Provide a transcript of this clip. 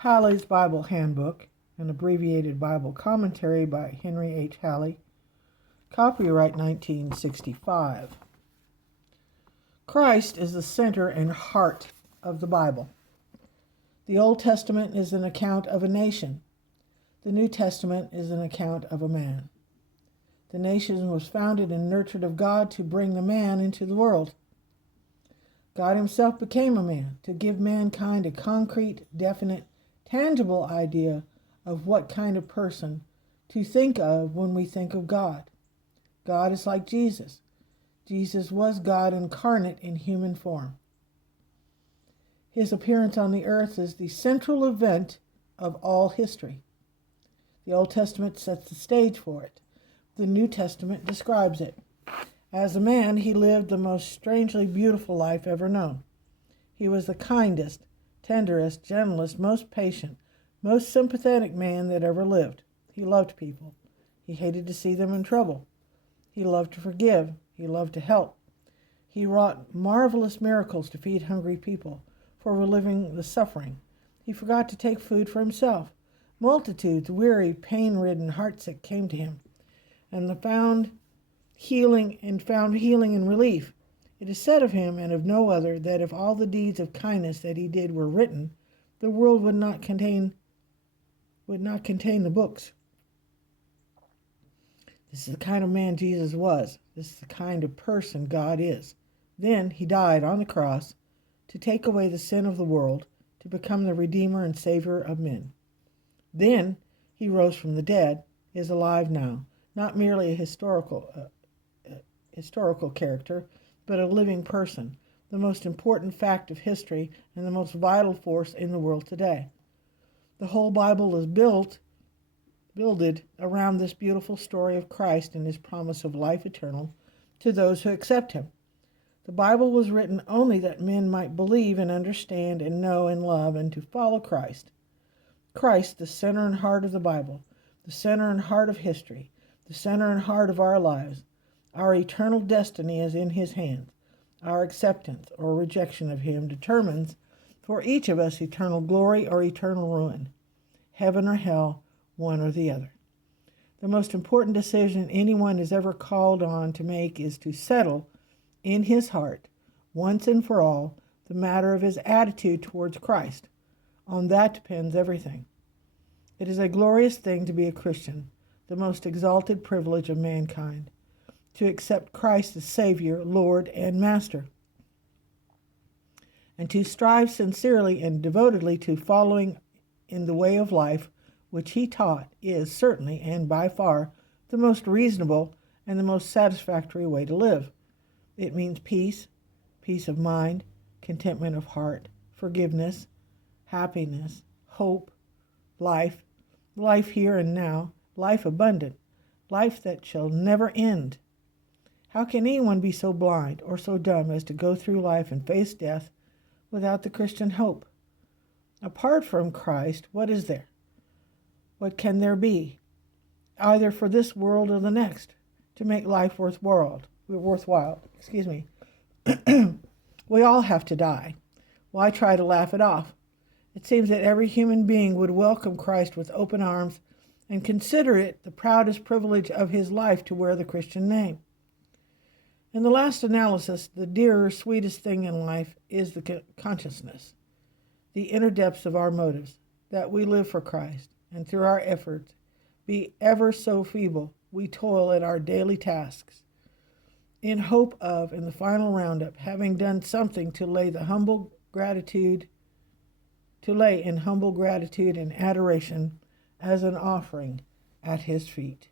Halley's Bible Handbook, an abbreviated Bible commentary by Henry H. Halley, copyright 1965. Christ is the center and heart of the Bible. The Old Testament is an account of a nation. The New Testament is an account of a man. The nation was founded and nurtured of God to bring the man into the world. God himself became a man to give mankind a concrete, definite, tangible idea of what kind of person to think of when we think of God. God is like Jesus. Jesus was God incarnate in human form. His appearance on the earth is the central event of all history. The Old Testament sets the stage for it. The New Testament describes it. As a man, he lived the most strangely beautiful life ever known. He was the kindest, tenderest, gentlest, most patient, most sympathetic man that ever lived. He loved people. He hated to see them in trouble. He loved to forgive. He loved to help. He wrought marvelous miracles to feed hungry people, for relieving the suffering. He forgot to take food for himself. Multitudes, weary, pain-ridden, heartsick, came to him, and found healing and relief. It is said of him and of no other that if all the deeds of kindness that he did were written, the world would not contain the books. This is the kind of man Jesus was. This is the kind of person God is. Then he died on the cross to take away the sin of the world, to become the Redeemer and Savior of men. Then he rose from the dead, is alive now, not merely a historical character, but a living person, the most important fact of history and the most vital force in the world today. The whole Bible is builded around this beautiful story of Christ and his promise of life eternal to those who accept him. The Bible was written only that men might believe and understand and know and love and to follow Christ. Christ, the center and heart of the Bible, the center and heart of history, the center and heart of our lives. Our eternal destiny is in his hands. Our acceptance or rejection of him determines for each of us eternal glory or eternal ruin, heaven or hell, one or the other. The most important decision anyone is ever called on to make is to settle in his heart, once and for all, the matter of his attitude towards Christ. On that depends everything. It is a glorious thing to be a Christian, the most exalted privilege of mankind, to accept Christ as Savior, Lord, and Master, and to strive sincerely and devotedly to following in the way of life which he taught is certainly and by far the most reasonable and the most satisfactory way to live. It means peace, peace of mind, contentment of heart, forgiveness, happiness, hope, life here and now, life abundant, life that shall never end. How can anyone be so blind or so dumb as to go through life and face death without the Christian hope? Apart from Christ, what is there? What can there be, either for this world or the next, to make life worthwhile? We all have to die. Why try to laugh it off? It seems that every human being would welcome Christ with open arms and consider it the proudest privilege of his life to wear the Christian name. In the last analysis, the dearer, sweetest thing in life is the consciousness, the inner depths of our motives, that we live for Christ, and through our efforts, be ever so feeble, we toil at our daily tasks, in hope of, in the final roundup, having done something to lay in humble gratitude and adoration as an offering at his feet.